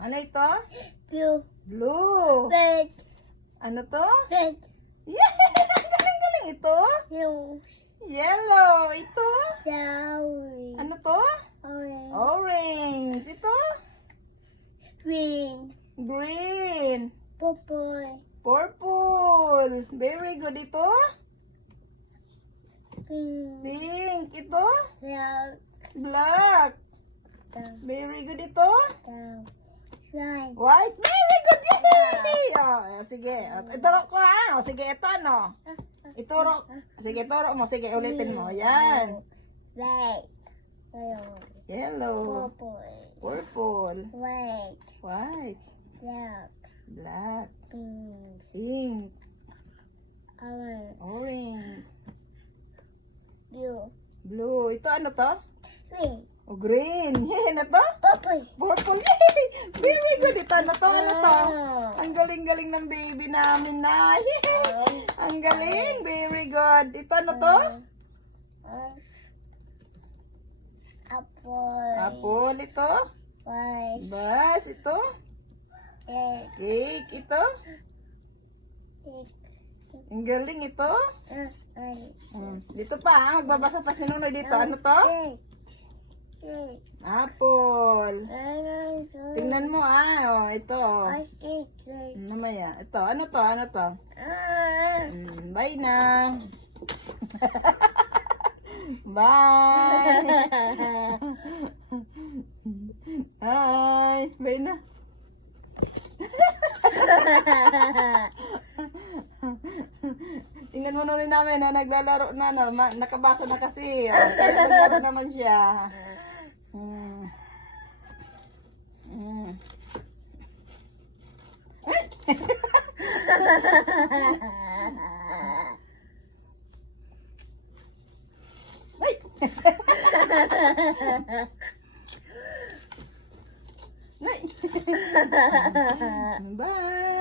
Ano ito? Blue. Blue. Red. Ano to? Red. Yeah! Galing-galing ito. Blue. Yellow. Ito? Yellow. Ano to? Orange. Orange. Ito? Green. Green. Purple. Purple. Very good. Ito? Pink. Pink. Ito? Black. Black. Down. Very good. Ito? Down. Right. White. Very good. Yay! Oh, sige. Ituro ko ha. O, sige, ito ano? Ituro. Sige, ituro mo. Sige, ulitin mo. Yan. Red. Yellow. Yellow. Purple. Purple. White. White. Black. Black. Pink. Pink. Orange. Orange. Blue. Blue. Ito ano to? Green. O, green. Yay, ano to? Purple. Purple. Yay! Very good. Ito ano to? Ano to? Oh. Ang galing-galing ng baby namin na. Yay! Ang galing. Very good. Ito ano to? Apple. Apple ito. White. Bas ito. Red. Cake ito. Pink. Ang galing ito. Orange. Dito pa ha. Magbabasa pa sinunod dito. Ano to? Red. Red. Apple. Orange. Tingnan mo ah. Oh, ito. Red. Mamaya. Ito. Ano to? Ano to? Bye na. Bye. Bye. Bye na. Tingnan mo nunin namin na naglalaro na. No? Nakabasa na kasi. Oh. Kaya naglaro naman siya. Ay! Ay! Ay! Bye!